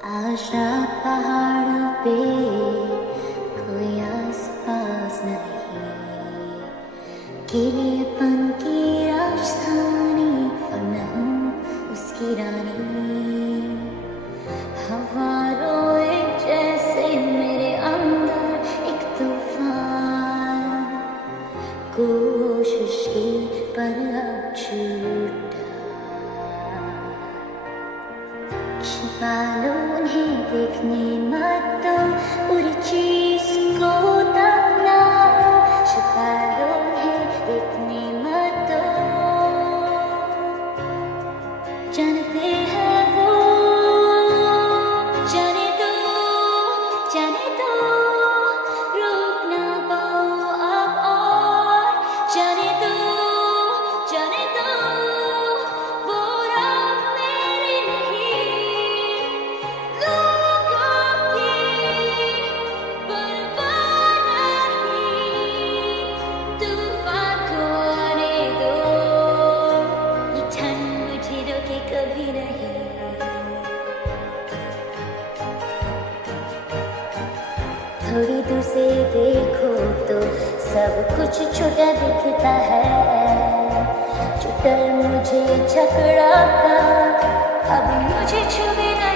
आशा पहाड़ों पे कोई आस पास नहीं, अकेलेपन की राजधानी और मैं हूँ उसकी रानी। हवा रोए जैसे मेरे अंदर एक तूफान, कोशिश की पर अब छूटा। छुपा लो उन्हें देखने मत दो, पूरी चीज को दफनाओ। छुपा लो उन्हें देखने मत दो, जानते हैं वो, जाने दो, जाने दो, रोक ना पाओ अब और। जाने दो, जाने दो, वो राह मेरी नहीं, लोगों की परवाह नहीं। तूफान को आने दो, ये ठंड मुझे रोके कभी नहीं। थोड़ी दूर से देखो तो सब कुछ छोटा दिखता है। जो डर मुझे झगड़ा था अब मुझे छुए ना